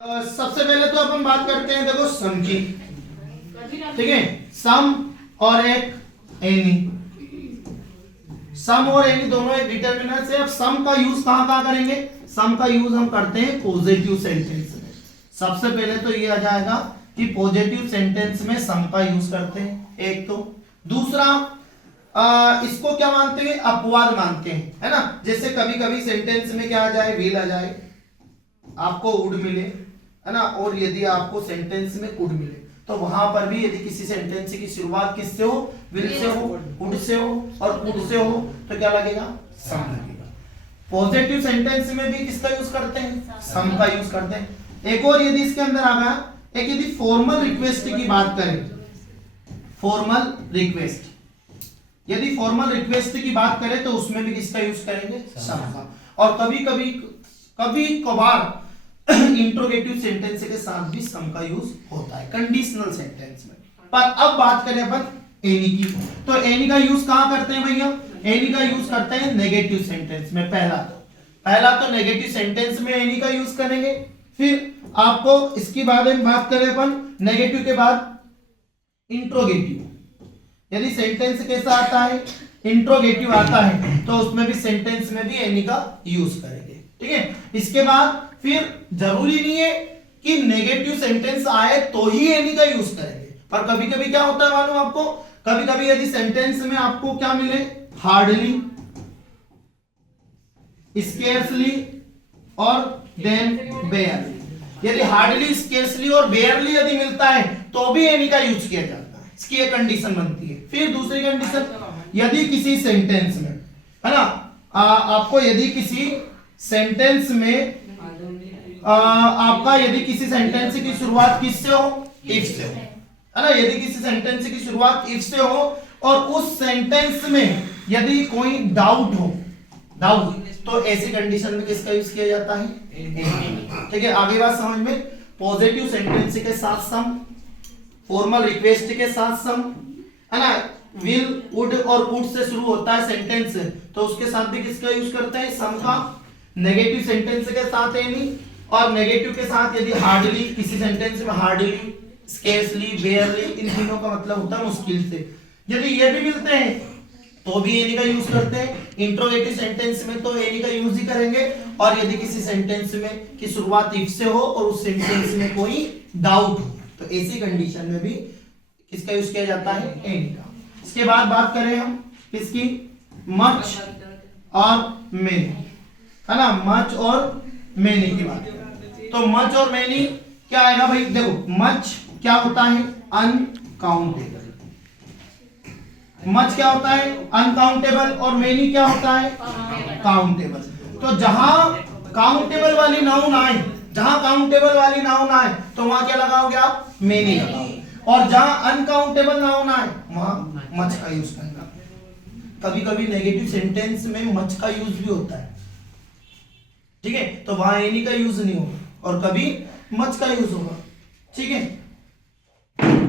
सबसे पहले तो अपन बात करते हैं देखो सम की। ठीक है, सम और एक एनी, सम और एनी दोनों एक डिटरमिनर से। अब सम का यूज कहां कहां करेंगे? सम का यूज हम करते हैं पॉजिटिव सेंटेंस में। सबसे पहले तो ये आ जाएगा कि पॉजिटिव सेंटेंस में सम का यूज करते हैं, एक तो। दूसरा इसको क्या मानते हैं? अपवाद मानते हैं, है ना। जैसे कभी कभी सेंटेंस में क्या आ जाए? विल आ जाए, आपको वुड मिले, है ना। और यदि आपको सेंटेंस में कुड मिले तो वहां पर भी यदि किसी सेंटेंस की शुरुआत किससे हो? विल से हो, वुड से हो और कुड से हो तो क्या लगेगा? सम लगेगा। पॉजिटिव सेंटेंस में भी किसका यूज करते हैं? सम का यूज करते हैं। एक और यदि इसके अंदर आ गया, एक यदि फॉर्मल रिक्वेस्ट की बात करें, फॉर्मल रिक्वेस्ट, यदि फॉर्मल रिक्वेस्ट की बात करें तो उसमें भी किसका यूज करेंगे? सम का। और कभी कभार इंट्रोगेटिव सेंटेंस के साथ भी सम का यूज होता है कंडीशनल सेंटेंस में। पर अब बात करें अपन एनी की, तो एनी का यूज कहां करते हैं भैया? एनी का यूज करते हैं नेगेटिव सेंटेंस में। पहला तो नेगेटिव सेंटेंस में एनी का यूज करेंगे। फिर आपको इसकी बारे में बात करें अपन, नेगेटिव के बाद इंट्रोगेटिव। यदि सेंटेंस कैसा आता है? इंट्रोगेटिव आता है तो उसमें भी सेंटेंस में भी एनी का यूज करेंगे। ठीक है, इसके बाद फिर जरूरी नहीं है कि नेगेटिव सेंटेंस आए तो ही एनी का यूज करेंगे, पर कभी कभी क्या होता है मालूम आपको? कभी कभी यदि सेंटेंस में आपको क्या मिले? हार्डली, स्केर्सली और देन बेयरली। यदि हार्डली, स्केर्सली और बेयरली यदि मिलता है तो भी एनी का यूज किया जाता है। इसकी एक कंडीशन बनती है। फिर दूसरी कंडीशन, यदि किसी सेंटेंस में, है ना, आपको यदि किसी सेंटेंस में आपका यदि किसी सेंटेंस की शुरुआत किससे हो? इफ से हो, है ना। यदि किसी सेंटेंस की शुरुआत इफ से हो और उस सेंटेंस में यदि कोई डाउट हो, तो ऐसी कंडीशन में किसका यूज किया जाता है? ठीक है, आगे बात समझ में। पॉजिटिव सेंटेंस के साथ सम, फॉर्मल रिक्वेस्ट के साथ सम, है ना। विल, वुड और कुड से शुरू होता है सेंटेंस तो उसके साथ भी किसका यूज करते हैं? सम का। नेगेटिव सेंटेंस के साथ एनी, और नेगेटिव के साथ यदि हार्डली, किसी सेंटेंस में हार्डली, स्केर्सली, बेयरली, इन तीनों का मतलब होता है मुश्किल से। यदि ये भी मिलते हैं तो भी एनी का यूज करते हैं। इंट्रोगेटिव सेंटेंस में तो एनी का यूज ही करेंगे। और यदि किसी सेंटेंस में की शुरुआत इफ से हो और उस सेंटेंस में कोई डाउट हो तो ऐसी कंडीशन में भी किसका यूज किया जाता है? एनी का। इसके बाद बात करें हम किसकी? मच और मेनी, है ना। मच और मेनी की बात करें तो मच और मेनी क्या आएगा भाई? देखो, मच क्या होता है? अनकाउंटेबल। मच क्या होता है? अनकाउंटेबल। और मेनी क्या होता है? काउंटेबल। तो जहां काउंटेबल वाली नाउन आए, तो वहां क्या लगाओगे आप? मेनी लगाओगे। और जहां अनकाउंटेबल नाउन आए वहां मच का यूज करना। कभी कभी नेगेटिव सेंटेंस में मच का यूज भी होता है, ठीक है, तो वहां एनी का यूज नहीं होगा और कभी मच का यूज होगा। ठीक है।